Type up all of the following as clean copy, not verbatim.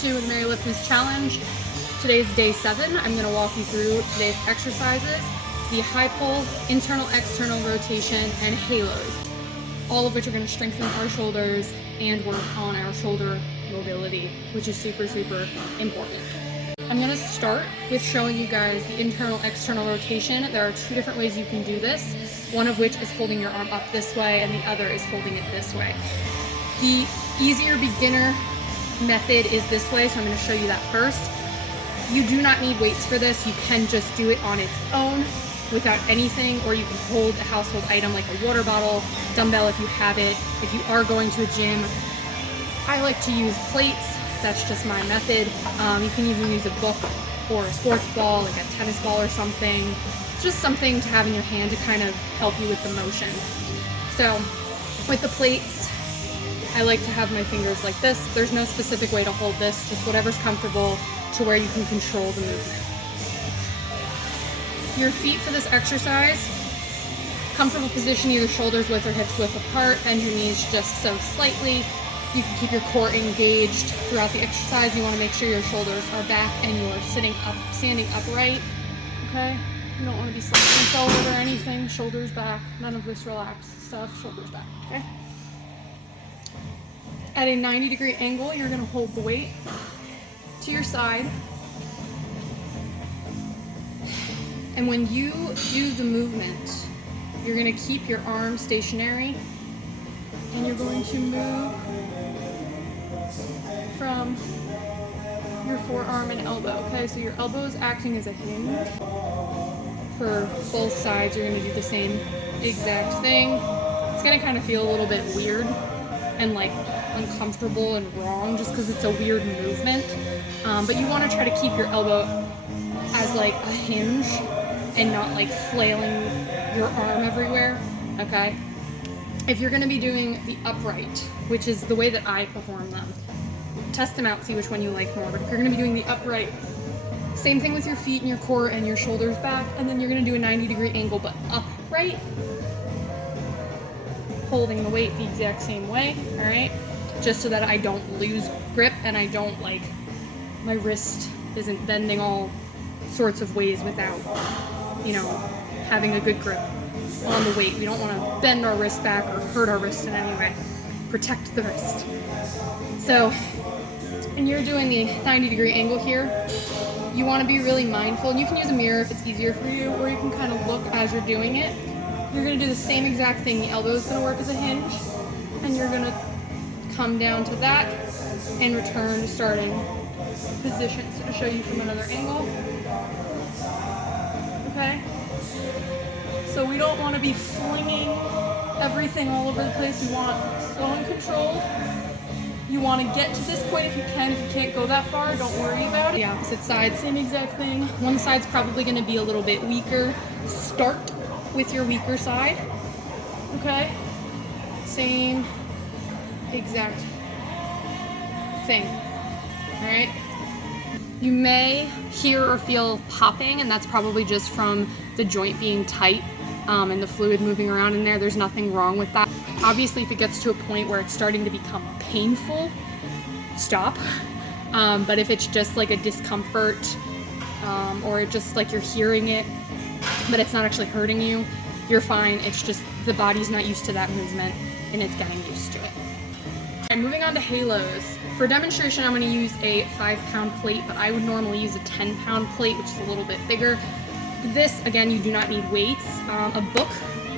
to the Mary Liftmas Challenge. Today's day 7. I'm going to walk you through today's exercises, the high pull, internal, external rotation, and halos, all of which are going to strengthen our shoulders and work on our shoulder mobility, which is super, super important. I'm going to start with showing you guys the internal, external rotation. There are 2 different ways you can do this, one of which is holding your arm up this way and the other is holding it this way. The easier beginner method is this way, so I'm going to show you that first. You do not need weights for this. You can just do it on its own without anything, or you can hold a household item like a water bottle, dumbbell if you have it. If you are going to a gym, I like to use plates. That's just my method. You can even use a book or a sports ball, like a tennis ball or something. Just something to have in your hand to kind of help you with the motion. So with the plates, I like to have my fingers like this. There's no specific way to hold this, just whatever's comfortable to where you can control the movement. Your feet for this exercise, comfortable position, either shoulders width or hips width apart, bend your knees just so slightly. You can keep your core engaged throughout the exercise. You want to make sure your shoulders are back and you're standing upright, okay? You don't want to be slouching forward or anything. Shoulders back, none of this relaxed stuff, shoulders back, okay? At a 90-degree angle, you're going to hold the weight to your side. And when you do the movement, you're going to keep your arm stationary and you're going to move from your forearm and elbow, okay? So your elbow is acting as a hinge. For both sides, you're going to do the same exact thing. It's going to kind of feel a little bit weird and like uncomfortable and wrong just because it's a weird movement. But you want to try to keep your elbow as like a hinge and not like flailing your arm everywhere, okay? If you're going to be doing the upright, which is the way that I perform them, test them out, see which one you like more. But if you're going to be doing the upright, same thing with your feet and your core and your shoulders back, and then you're going to do a 90-degree angle but upright, holding the weight the exact same way, all right? Just so that I don't lose grip and I don't like, my wrist isn't bending all sorts of ways without, you know, having a good grip on the weight. We don't want to bend our wrist back or hurt our wrist in any way. Protect the wrist. So, and you're doing the 90-degree angle here, you want to be really mindful, and you can use a mirror if it's easier for you, or you can kind of look as you're doing it. You're going to do the same exact thing. The elbow is going to work as a hinge, and you're going to come down to that and return to starting position. So to show you from another angle. Okay? So we don't want to be flinging everything all over the place. We want slow and controlled. You want to get to this point if you can. If you can't go that far, don't worry about it. The opposite side, same exact thing. One side's probably going to be a little bit weaker. Start with your weaker side. Okay? Same exact thing. Alright? You may hear or feel popping, and that's probably just from the joint being tight and the fluid moving around in there. There's nothing wrong with that. Obviously, if it gets to a point where it's starting to become painful, stop. But if it's just like a discomfort or just like you're hearing it, but it's not actually hurting you, you're fine. It's just the body's not used to that movement and it's getting used to it. All right, moving on to halos. For demonstration, I'm going to use a 5-pound plate, but I would normally use a 10-pound plate, which is a little bit bigger. This, again, you do not need weights. A book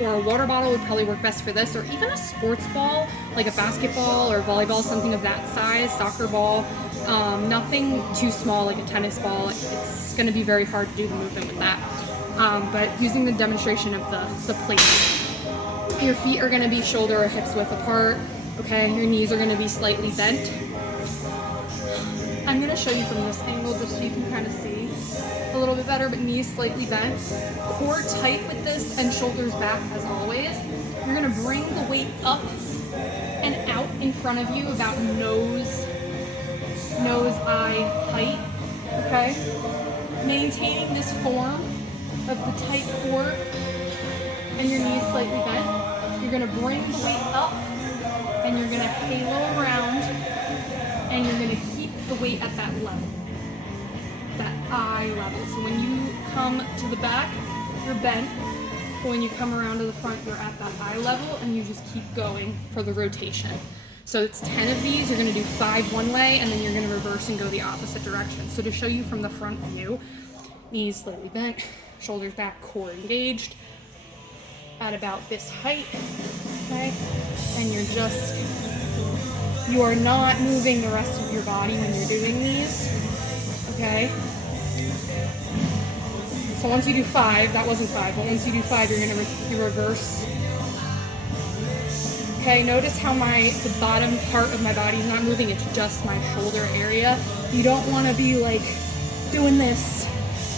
or a water bottle would probably work best for this, or even a sports ball, like a basketball or volleyball, something of that size, soccer ball. Nothing too small like a tennis ball. It's going to be very hard to do the movement with that. But using the demonstration of the plate. Your feet are going to be shoulder or hips width apart. Okay, your knees are going to be slightly bent. I'm going to show you from this angle just so you can kind of see a little bit better, but knees slightly bent. Core tight with this and shoulders back as always. You're going to bring the weight up and out in front of you about nose-eye height, okay? Maintaining this form of the tight core and your knees slightly bent. You're going to bring the weight up and you're going to halo around and you're going to keep the weight at that level, that eye level. So when you come to the back, you're bent. But when you come around to the front, you're at that eye level, and you just keep going for the rotation. So it's 10 of these. You're gonna do 5 one way, and then you're gonna reverse and go the opposite direction. So to show you from the front view, knees slightly bent, shoulders back, core engaged, at about this height, okay? And you are not moving the rest of your body when you're doing these, okay? So once you do 5, that wasn't 5, but once you do 5, you're gonna reverse. Okay, notice how the bottom part of my body is not moving, it's just my shoulder area. You don't wanna be like doing this,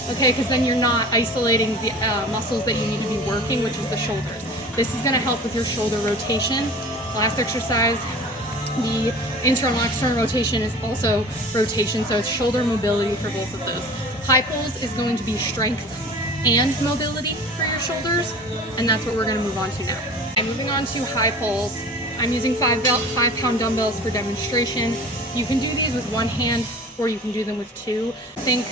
okay, because then you're not isolating the muscles that you need to be working, which is the shoulders. This is gonna help with your shoulder rotation. Last exercise, the internal external rotation is also rotation, so it's shoulder mobility for both of those. High pulls is going to be strength and mobility for your shoulders, and that's what we're gonna move on to now. And moving on to high pulls, I'm using 5-pound dumbbells for demonstration. You can do these with one hand, or you can do them with 2. I think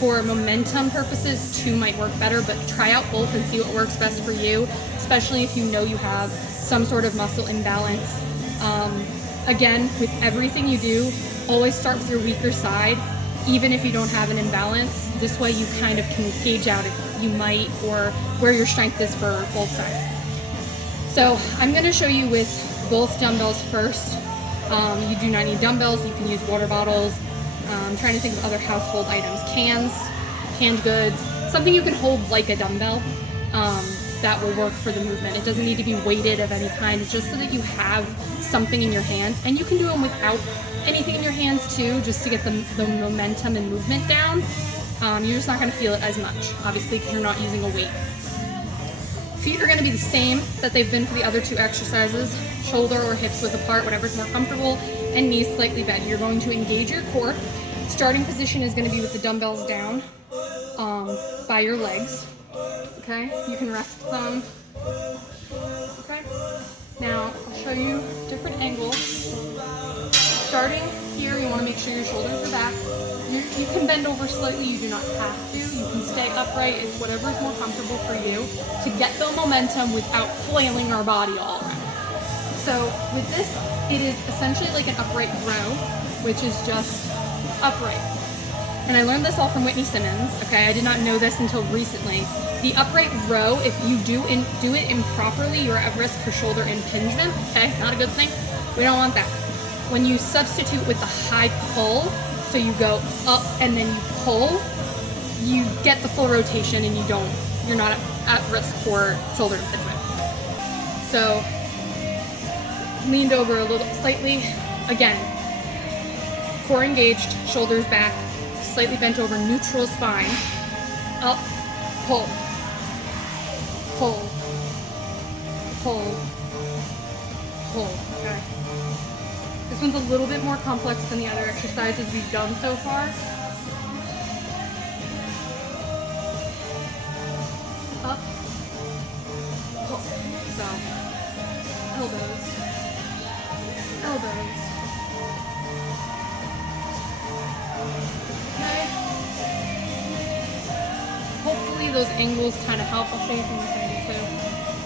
for momentum purposes, 2 might work better, but try out both and see what works best for you, especially if you know you have some sort of muscle imbalance. Again, with everything you do, always start with your weaker side, even if you don't have an imbalance. This way you kind of can gauge out if you might, or where your strength is for both sides. So I'm going to show you with both dumbbells first. You do not need dumbbells. You can use water bottles. I'm trying to think of other household items. Canned goods, something you can hold like a dumbbell that will work for the movement. It doesn't need to be weighted of any kind. It's just so that you have something in your hands. And you can do them without anything in your hands too, just to get the momentum and movement down. You're just not going to feel it as much, obviously, because you're not using a weight. Feet are going to be the same that they've been for the other 2 exercises, shoulder or hips width apart, whatever's more comfortable, and knees slightly bent. You're going to engage your core. Starting position is going to be with the dumbbells down by your legs, okay? You can rest them, okay? Now, I'll show you different angles. Starting here, you want to make sure your shoulders are back. You can bend over slightly, you do not have to. You can stay upright, it's whatever is more comfortable for you to get the momentum without flailing our body all around. So with this, it is essentially like an upright row, which is just upright. And I learned this all from Whitney Simmons, okay? I did not know this until recently. The upright row, if you do it improperly, you're at risk for shoulder impingement, okay? Not a good thing. We don't want that. When you substitute with the high pull, so you go up and then you pull, you get the full rotation and you're not at risk for shoulder impingement. So, leaned over a little slightly, again, core engaged, shoulders back, slightly bent over, neutral spine, up, pull, pull, pull, pull, okay. This one's a little bit more complex than the other exercises we've done so far. Up, pull. So, elbows, elbows. Okay. Hopefully those angles kind of help. I'll show you from this angle too.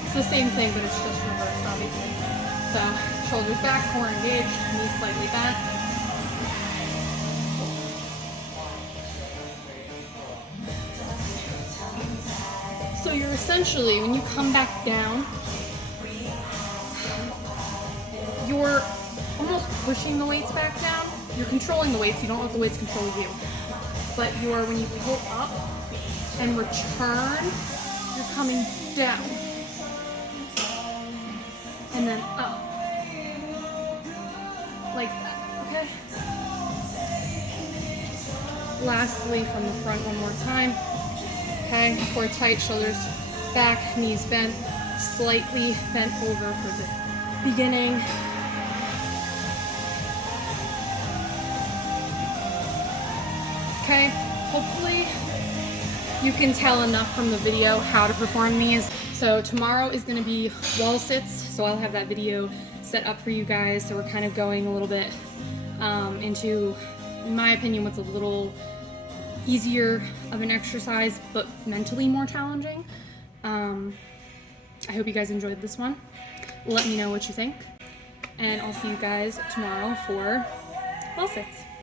It's the same thing, but it's just reversed, obviously. So, shoulders back, core engaged, knees slightly bent. So you're essentially, when you come back down, you're almost pushing the weights back down. You're controlling the weights, you don't let the weights control you. But when you pull up and return, you're coming down. And then up. Like that, okay? Lastly, from the front one more time. Okay, core tight, shoulders back, knees bent, slightly bent over for the beginning. Okay, hopefully you can tell enough from the video how to perform these. So tomorrow is gonna be wall sits, so I'll have that video set up for you guys. So we're kind of going a little bit into in my opinion, what's a little easier of an exercise, but mentally more challenging. I hope you guys enjoyed this one. Let me know what you think, and I'll see you guys tomorrow for wall sits.